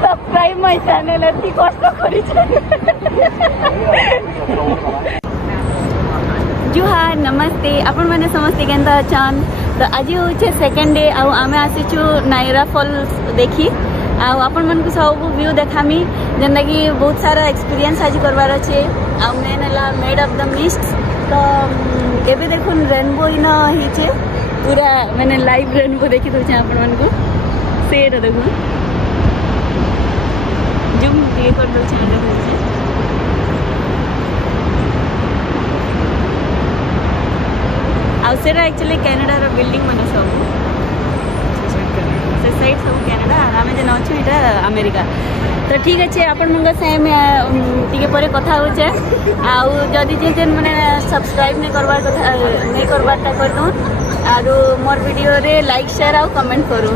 Subscribe my channel एति कष्ट करी जुहार नमस्ते आपण मैंने समस्ते केंता अछन। तो आज हूँ सेकेंड डे आमे आसीचु नायरा फॉल्स देखी आपण मन को सब व्यू देखामी जेनता कि बहुत सारा एक्सपीरियंस आज करवार अच्छे मेन है मेड ऑफ द मिस्ट। तो एबे देखुन रेनबो इन हिचे पूरा मैंने लाइव रेनबो देखी दूचे आपण मन को सेर देखुन जूम ये कर दो छांडे आउसेरा एक्चुअली कनाडा रो बिल्डिंग माने सब से साइड सब कनाडा आमे जे नछु इटा अमेरिका। तो ठीक अच्छे आपण मंग से टिके परे कथा होचे आउ जदी जे माने सब्सक्राइब नहीं करबार कथा नहीं करबारटा कर दो आरो मोर वीडियो रे लाइक शेयर आउ कमेंट करू।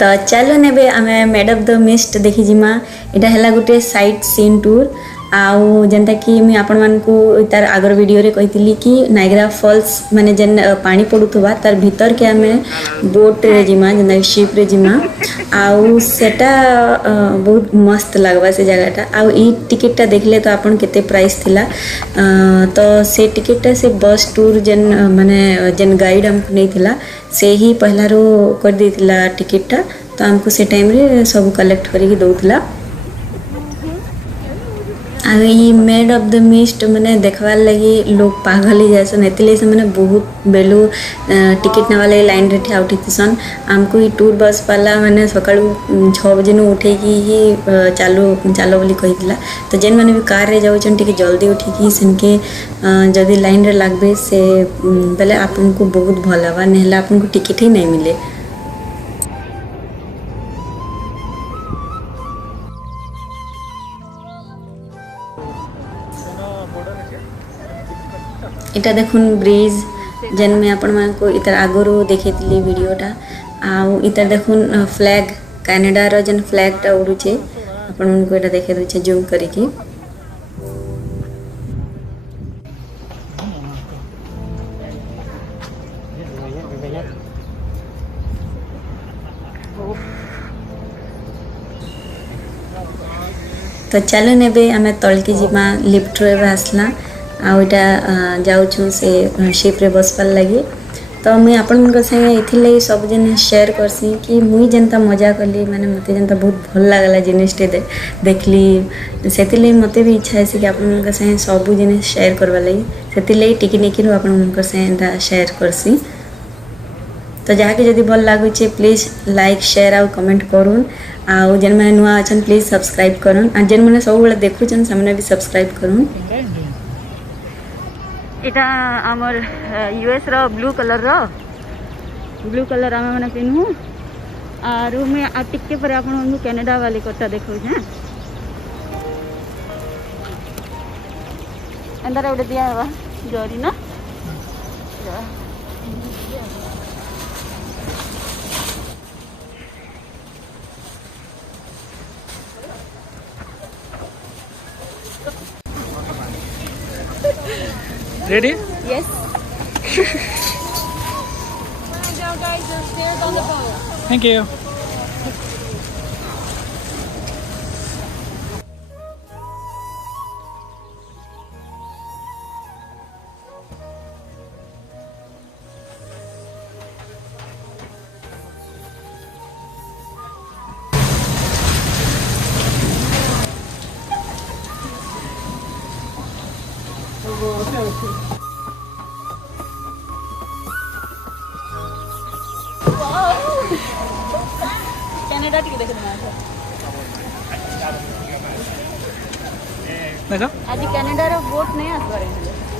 तो चलो नेबे आमे मेड ऑफ द मिस्ट देखी जिमा इटा हला गुटे साइट सीन टूर आउ जेनता कि मुझे आपण मानकू तार आगर वीडियो रे कहितली कि नायग्रा फॉल्स माने जेन पानी पडुथबा तार भीतर के आमे बोट रे जिमा जेनता शिप रे जिमा आउ सेटा बहुत मस्त लागबा से जगहटा आउ ई टिकटटा देखले तो आपण केते प्राइस थिला। तो से टिकटटा से बस टूर जेन माने जेन गाइड हमको नहीं थिला से ही पहला रो कर देथिला टिकटटा। तो हमको से टाइम रे सब कलेक्ट करिक दउथला। ये मेड ऑफ द मिस्ट मैंने देखवार लगी लोग पागल ही जासन एतिले से मैंने बहुत बेलू टिकट नवा लगी लाइन रे ठिया उठीसन हमको ही टूर बस वाला मैंने सकाळू 6 बजे नु उठे की ही चालो बोली कहितला। तो जेन मैंने भी कार रे जाउछन टिके जल्दी उठी की सेनके जदी लाइन रे लागबे से बेले आपनको बहुत भलावा नेहला आपनको टिकट ही नहीं मिले। इटा देखुन ब्रिज जेन में आपण मान को इतर आगरो देखैतली वीडियोटा आउ इतर देखुन फ्लैग कनाडा रो जेन फ्लैगटा उडुचे आपण मन को एटा देखे दुचे जूम करिकी। तो चलो नेबे आमे तळकी जिमा लिफ्ट रे आसला आउटा जाऊँ से शिप रे बसपार लगी। तो मुई आपण मन संगे इथिले सब जिन शेयर करसी कि मुई जनता मजा कली माने मते जनता बहुत भल लागला जिनिसटे देखली सेतिले मते भी इच्छा है कि आपण मन संगे सब जिनिस शेयर करबा लगी सेतिले टिकी निकी रो आपण मन संगे शेयर करसी। तो जाके जदी भल लागुचे प्लीज लाइक शेयर आउ कमेंट करूँ आउ जेन माने नुआ अछन प्लीज सब्सक्राइब करूँ आ जेन माने सब बेले देखुचन सामने भी सब्सक्राइब करूँ। इटा आमर यूएस रो ब्लू कलर आमे माने पिन्हू आर में आ टिके पर आपण कनाडा वाली कोटा देखो जे अंदर उडे दिया हवा जोरी ना Ready? Yes. Down, guys. There's stairs on the boat. Thank you. Canada टिके देख देखो आज कनाडा रो बोट नहीं आसबार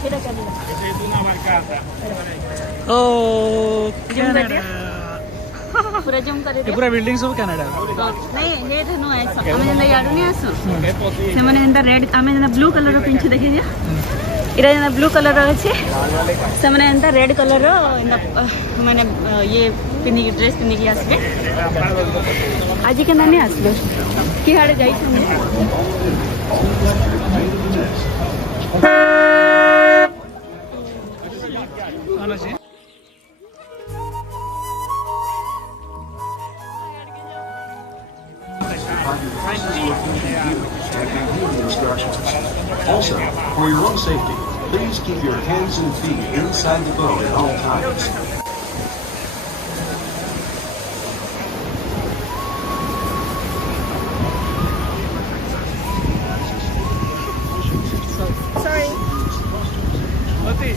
सेटा कनाडा ओ कनाडा पूरा जूम करे पूरा बिल्डिंग सब कनाडा नहीं ये धनु आइस हमें जंदा याडू नहीं आसो से माने जंदा रेड हमें जंदा ब्लू कलर रो पिंच देखि जे इरा जंदा ब्लू कलर रो अछि से माने जंदा रेड कलर रो माने ये पिनी ड्रेस पिनी की आसबे आज के नानी आसलो की हाडे जाई छमे find your closest local view and review the instructions. Also, for your own safety, please keep your hands and feet inside the boat at all times. Mati.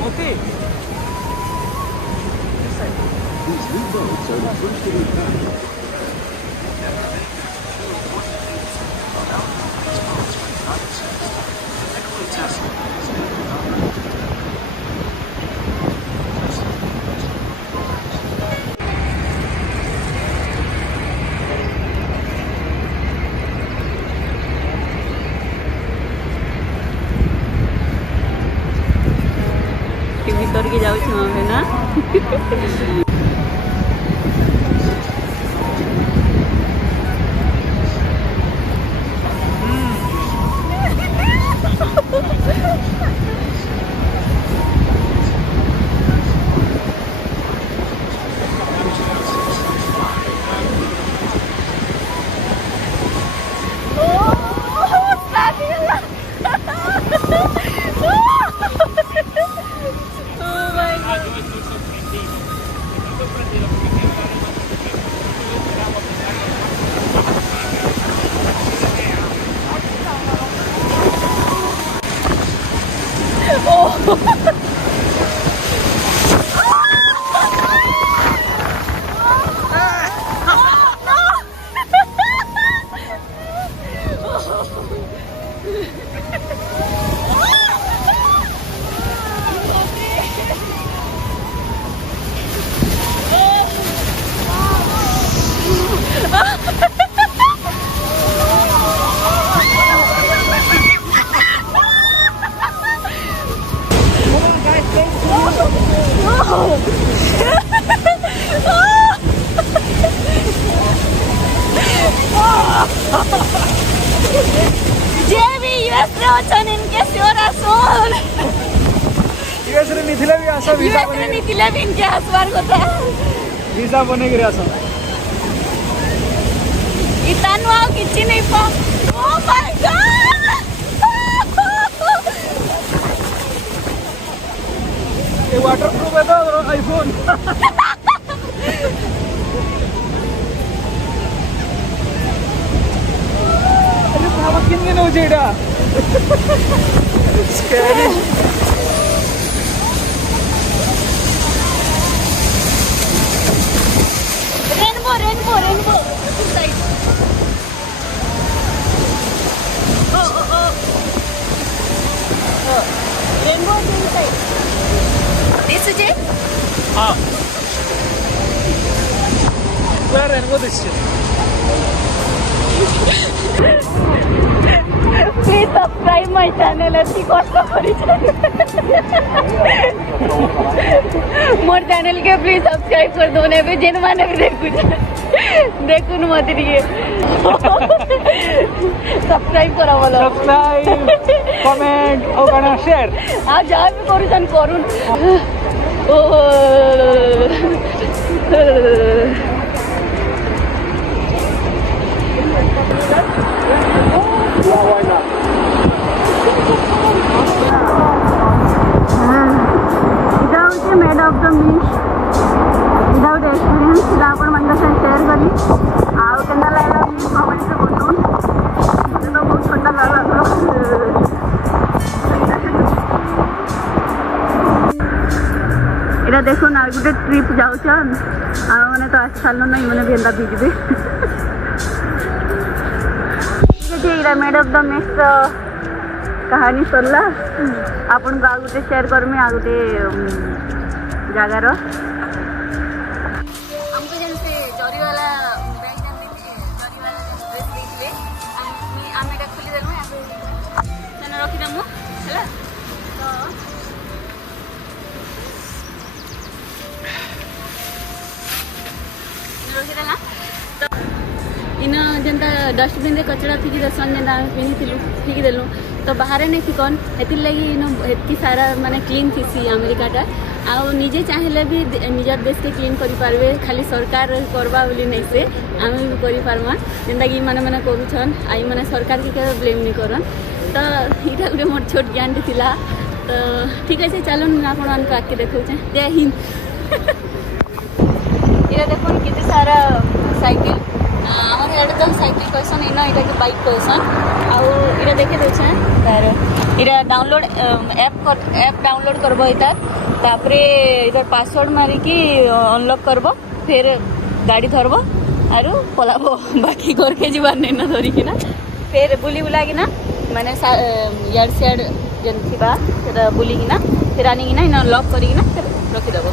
Mati. These new boats are the first of their kind. ଭିତର କି ଯାଉଛୁ ଆମେ ନା US रे निथिले भी आसा visa बने निकले भी इनके हसवार কথা वीजा बने गिरे आसा इतानु आओ किछि नहीं पा ओ माय गॉड ये वाटरप्रूफ है तो आईफोन अरे बाबा किन हो जेडा scary rainbow side rainbow side this जे हां where rainbow this please subscribe my channel एती कष्ट करी मोर चैनल के प्लीज सब्सक्राइब कर दो ने भी जिन माने भी देखुन मत दिए सब्सक्राइब करा बोलो सब्सक्राइब कमेंट और गाना शेयर आ जा भी करूछन करून ओ why not without made of the means without experience ला आपण मन से शेयर करी आउ केना लागला मी कमेंट से बताऊं मुझे तो बहुत ठंडा लागला एटा देखो ना गुटे ट्रिप जाउछन आ माने तो आज साल नहीं माने बेंदा भिजबे ठीक है मेड ऑफ द मिस कहानी सरला आपन को आगुटे शेयर करमी आगुटे जगार हमको जैसे जरी वाला बैग जरी वाला ड्रेस देखले हम एटा खुली देलु सेना रखी दमु हला तो जेनता डस्टबिन रे कचरा फिकी दसन जेनता पिनिथिलु फिकी देलु तो बाहर नहीं फिकन हेतिर लगी हेतकी सारा माने क्लीन थीसी अमेरिकाटा आ निजे चाहेले भी निजर देश के क्लीन करि पारबे खाली सरकार करबा बोली नहीं से आमे भी करि पारमा जेनता कि माने माने करूछन आई माने सरकार के केबे ब्लेम नहीं करन तो इटा गुटे मोर छोट ज्ञान थिला तो ठीक है चलो मैं आपण मान आके देखौ छे जय हिंद इरा देखो किते सारा साइकिल हमर हेड तो साइकिल कहसन इना इटा के बाइक कहसन आ इरा देखे दे छे तार इरा डाउनलोड ऐप डाउनलोड करबो इता तापरे इधर पासवर्ड मारी की अनलॉक करबो फिर गाड़ी धरबो आरो पलाबो बाकी घर के जीवन नहीं ना धरी की ना फिर बुली बुला की ना माने यार साइड जेन थिबा सेटा बुली की ना फिर आनी की ना लॉक करी की ना फिर रखी देबो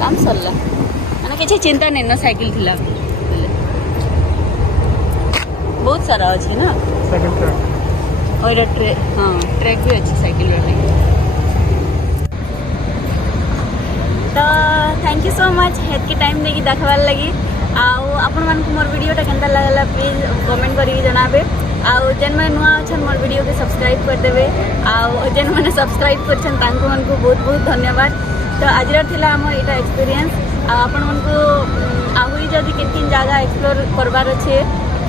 काम सरला माने किछि चिंता नहीं ना साइकिल थिला बहुत सारा अच्छी ना साइकिल ट्रैक और ट्रैक भी अच्छी साइकिल रनिंग तो थैंक यू सो मच हेतकी टाइम देकी देखबार लगी आउ आपण मान मोर वीडियोटा केनता लागला प्लीज कमेंट करी जनाबे आउ जेन मैंने नुआ अच्छन मोर वीडियो के सब्सक्राइब कर देबे आउ जेन मैंने सब्सक्राइब करछन तांको मन को बहुत बहुत धन्यवाद तो आज थिला हमर एटा एक्सपीरियंस आपण मन को आहुरी जदी किन जगह एक्सप्लोर करबार अच्छे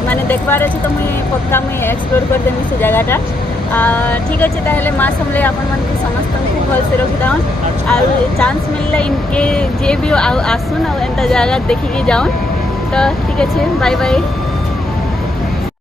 माने देखबार अच्छे तो मुझे पक्का मुझे एक्सप्लोर कर देमी से जगहटा ठीक अच्छे ताहले माँ समले आपण मन को समस्त को भल से रखी दाउन आ चांस मिलले इनके जे भी आसुन एंता जगह देखिकी जाऊन तो ठीक अच्छे बाय बाय।